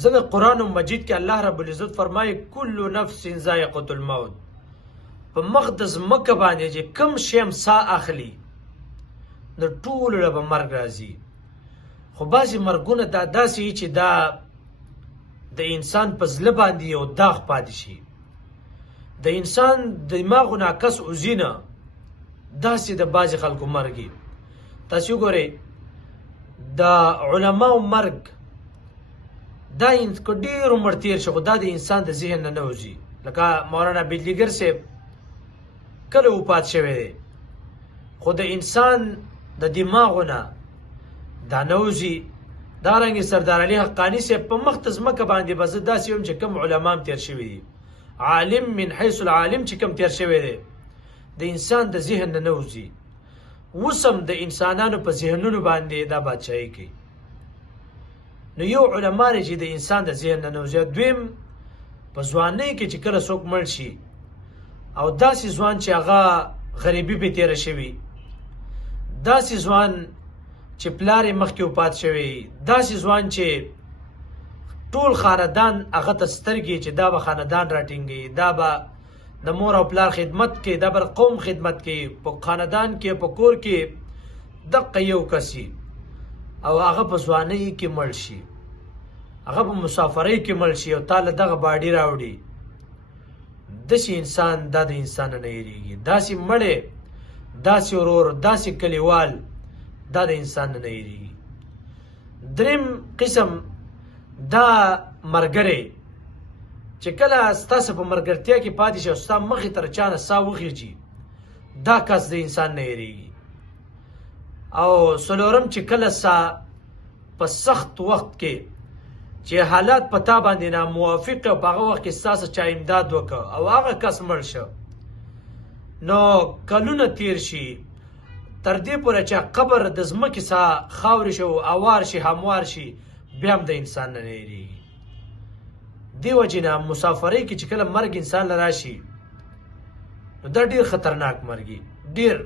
زه د قرآن مجید کې الله رب العزت فرمایي کل نفس ذائقة الموت. په مخ د ځمکه باندې چې کم شی سا اخلي د ټولو له به مرګ راځي. خو بعضې مرګونه دا داسې وي چې دا د انسان په زړه باندې یو داغ پاتې شي. د انسان دماغو نه عکس وځي نه، داسې د بعضې خلکو مرګي. تاسې وګورئ د علماو مرګ دا که ډېر عمر تېر شي خو دا د انسان د ذهن نه نه وځي. لکه مولانا بجلیګر صاحب کله وفات شوی دی خو د انسان د دماغو نه دا نه وځي. دارنګې سردار علي حقاني صاحب په مخ د ځمکه باندې به زه داسې ویم چې کوم علما هم تېر شوي دي، عالم من حیث العالم چې کوم تېر شوی دی د انسان د ذهن نه نه وځي. اوس هم د انسانانو په ذهنونو باندې دا بادشاهي کوي. نو یو علما دی چې د انسان د ذهن نه نه وځي. دویم په ځوانۍ کې چې کله څوک مړ شي او داسې ځوان چې هغه غریبي پې تېره شوي، داسې ځوان چې پلار یې مخکې وفات شوی، داسې ځوان چې ټول خاندان هغه ته سترګې چې دا به خاندان راټینګوي، دا به د مور او پلار خدمت کوي، دا به قوم خدمت کوي، په خاندان کې په کور کې دقه یو کسي او هغه په ځوانۍ کې مړ شي، هغه په مسافرۍ کې مړ شي او تا له دغه باډي راوړي. داسې انسان دا د انسان نه هېرېږي. داسې مړی، داسې ورور، داسې کلیوال دا د انسان نه هېرېږي. دریم قسم دا ملګری چې کله ستاسو په ملګرتیا کې پاتې شي او ستا مخې ته چا نه ساه وخېږي، دا کس د انسان نه هېرېږي. او څلورم چې کله ستا په سخت وخت کې چې حالات په تا باندې ناموافق او په هغه وخت کې ستاسو چا امداد وکړه او هغه کس مړ شه، نو کلونه تیر شي تر دې پورې چې قبر د ځمکې څخه خاورې شي او اوار شي هموار شي، بیا هم د انسان نه هېرېږي. دې وجې نه مسافرۍ کې چې کله مرګ انسان له راشي نو دا ډېر خطرناک مرګي، ډېر